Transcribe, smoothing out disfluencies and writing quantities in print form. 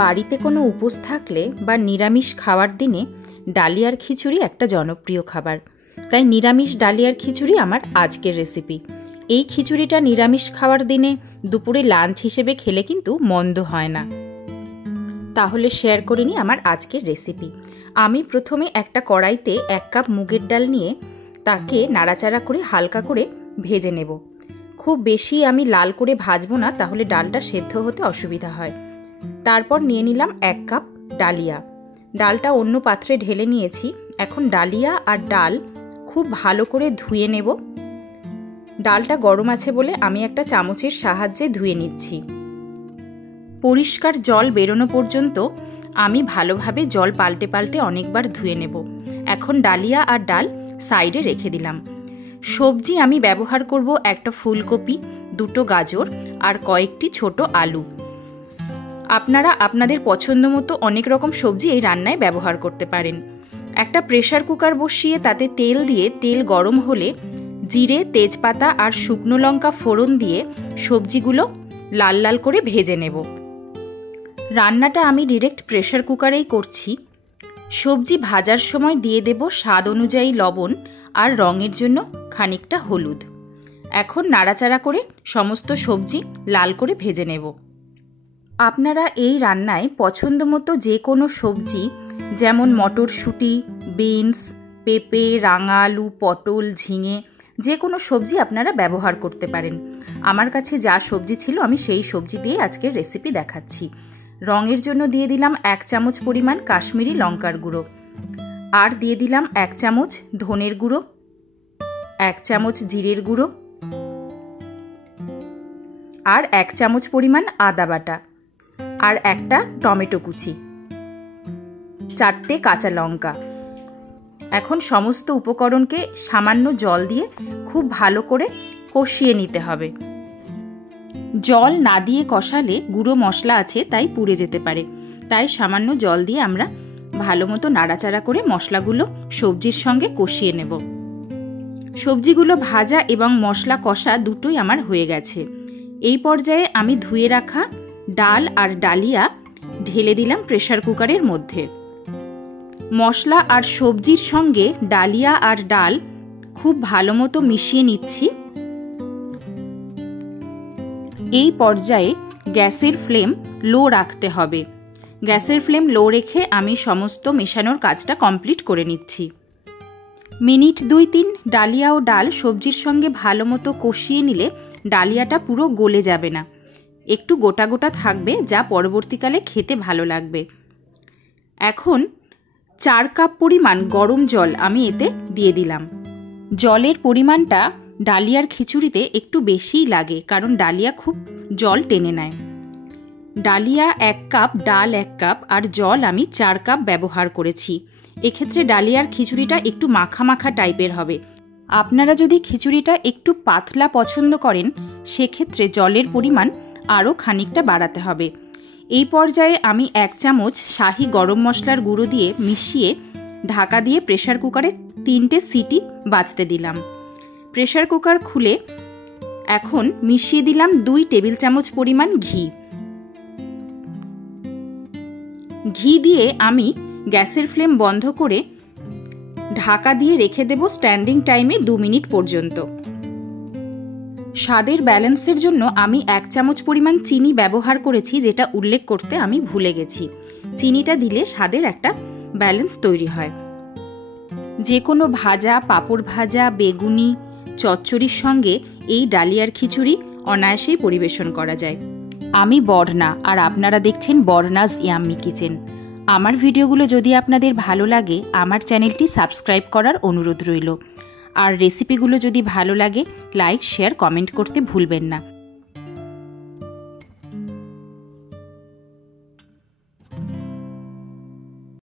বাড়িতে কোনো উপোস থাকলে বা নিরামিষ খাওয়ার দিনে ডালিয়ার খিচুড়ি একটা জনপ্রিয় খাবার। তাই নিরামিষ ডালিয়ার খিচুড়ি আমার আজকের রেসিপি। এই খিচুড়িটা নিরামিষ খাওয়ার দিনে দুপুরে লাঞ্চ হিসেবে খেলে কিন্তু মন্দ হয় না। তাহলে শেয়ার করে নিই আমার আজকের রেসিপি। আমি প্রথমে একটা কড়াইতে 1 কাপ মুগের ডাল নিয়ে তাকে নাড়াচাড়া করে হালকা করে ভেজে নেব। খুব বেশি আমি লাল করে ভাজবো না, তাহলে ডালটা সেদ্ধ হতে অসুবিধা হয়। তারপর নিয়ে নিলাম 1 কাপ ডালিয়া। ডালটা অন্য পাত্রে ঢেলে নিয়েছি। এখন ডালিয়া আর ডাল খুব ভালো করে ধুয়ে নেব। ডালটা গরম আছে বলে আমি একটা চামচের সাহায্যে ধুয়ে নিচ্ছি। পরিষ্কার জল বেরোনো পর্যন্ত আমি ভালোভাবে জল পাল্টে পাল্টে অনেকবার ধুয়ে নেব। এখন ডালিয়া আর ডাল সাইডে রেখে দিলাম। সবজি আমি ব্যবহার করব একটা ফুলকপি, 2টো গাজর আর কয়েকটি ছোট আলু। আপনারা আপনাদের পছন্দ মতো অনেক রকম সবজি এই রান্নায় ব্যবহার করতে পারেন। একটা প্রেসার কুকার বসিয়ে তাতে তেল দিয়ে তেল গরম হলে জিরে, তেজপাতা আর শুকনো লঙ্কা ফোড়ন দিয়ে সবজিগুলো লাল লাল করে ভেজে নেব। রান্নাটা আমি ডিরেক্ট প্রেসার কুকারেই করছি। সবজি ভাজার সময় দিয়ে দেব স্বাদ অনুযায়ী লবণ আর রঙের জন্য খানিকটা হলুদ। এখন নাড়াচাড়া করে সমস্ত সবজি লাল করে ভেজে নেব। আপনারা এই রান্নায় পছন্দ মতো যে কোনো সবজি, যেমন মটরশুঁটি, বিনস, পেঁপে, রাঙা আলু, পটল, ঝিঙে, যে কোনো সবজি আপনারা ব্যবহার করতে পারেন। আমার কাছে যা সবজি ছিল আমি সেই সবজি দিয়ে আজকের রেসিপি দেখাচ্ছি। রঙের জন্য দিয়ে দিলাম 1 চামচ পরিমাণ কাশ্মীরি লঙ্কার গুঁড়ো, আর দিয়ে দিলাম 1 চামচ ধনের গুঁড়ো, 1 চামচ জিরের গুঁড়ো, আর 1 চামচ পরিমাণ আদা বাটা, আর একটা টমেটো কুচি, 4টে কাঁচা লঙ্কা। এখন সমস্ত উপকরণকে সামান্য জল দিয়ে খুব ভালো করে কষিয়ে নিতে হবে। জল না দিয়ে কষালে গুঁড়ো মশলা আছে তাই পুড়ে যেতে পারে। তাই সামান্য জল দিয়ে আমরা ভালো মতো নাড়াচাড়া করে মশলাগুলো সবজির সঙ্গে কষিয়ে নেব। সবজিগুলো ভাজা এবং মশলা কষা দুটোই আমার হয়ে গেছে। এই পর্যায়ে আমি ধুয়ে রাখা ডাল আর ডালিয়া ঢেলে দিলাম প্রেসার কুকারের মধ্যে। মশলা আর সবজির সঙ্গে ডালিয়া আর ডাল খুব ভালো মতো মিশিয়ে নিচ্ছি। এই পর্যায়ে গ্যাসের ফ্লেম লো রাখতে হবে। গ্যাসের ফ্লেম লো রেখে আমি সমস্ত মেশানোর কাজটা কমপ্লিট করে নিচ্ছি। মিনিট 2-3 ডালিয়া ও ডাল সবজির সঙ্গে ভালো মতো কষিয়ে নিলে ডালিয়াটা পুরো গলে যাবে না, একটু গোটা গোটা থাকবে, যা পরবর্তীকালে খেতে ভালো লাগবে। এখন 4 কাপ পরিমাণ গরম জল আমি এতে দিয়ে দিলাম। জলের পরিমাণটা ডালিয়ার খিচুড়িতে একটু বেশিই লাগে, কারণ ডালিয়া খুব জল টেনে নেয়। ডালিয়া 1 কাপ, ডাল 1 কাপ আর জল আমি 4 কাপ ব্যবহার করেছি। এক্ষেত্রে ডালিয়ার খিচুড়িটা একটু মাখা মাখা টাইপের হবে। আপনারা যদি খিচুড়িটা একটু পাতলা পছন্দ করেন, সেক্ষেত্রে জলের পরিমাণ আরও খানিকটা বাড়াতে হবে। এই পর্যায়ে আমি 1 চামচ শাহি গরম মশলার গুঁড়ো দিয়ে মিশিয়ে ঢাকা দিয়ে প্রেসার কুকারে 3টে সিটি বাজতে দিলাম। প্রেসার কুকার খুলে এখন মিশিয়ে দিলাম 2 টেবিল চামচ পরিমাণ ঘি। ঘি দিয়ে আমি গ্যাসের ফ্লেম বন্ধ করে ঢাকা দিয়ে রেখে দেব স্ট্যান্ডিং টাইমে 2 মিনিট পর্যন্ত। স্বাদের ব্যালেন্সের জন্য আমি 1 চামচ পরিমাণ চিনি ব্যবহার করেছি, যেটা উল্লেখ করতে আমি ভুলে গেছি। চিনিটা দিলে স্বাদের একটা ব্যালেন্স তৈরি হয়। যে কোনো ভাজা, পাঁপড় ভাজা, বেগুনি, চচ্চড়ির সঙ্গে এই ডালিয়ার খিচুড়ি অনায়াসেই পরিবেশন করা যায়। আমি বর্ণা, আর আপনারা দেখছেন বর্ণাস ইয়াম্মি কিচেন। আমার ভিডিওগুলো যদি আপনাদের ভালো লাগে, আমার চ্যানেলটি সাবস্ক্রাইব করার অনুরোধ রইল। আর রেসিপিগুলো যদি ভালো লাগে, লাইক, শেয়ার, কমেন্ট করতে ভুলবেন না।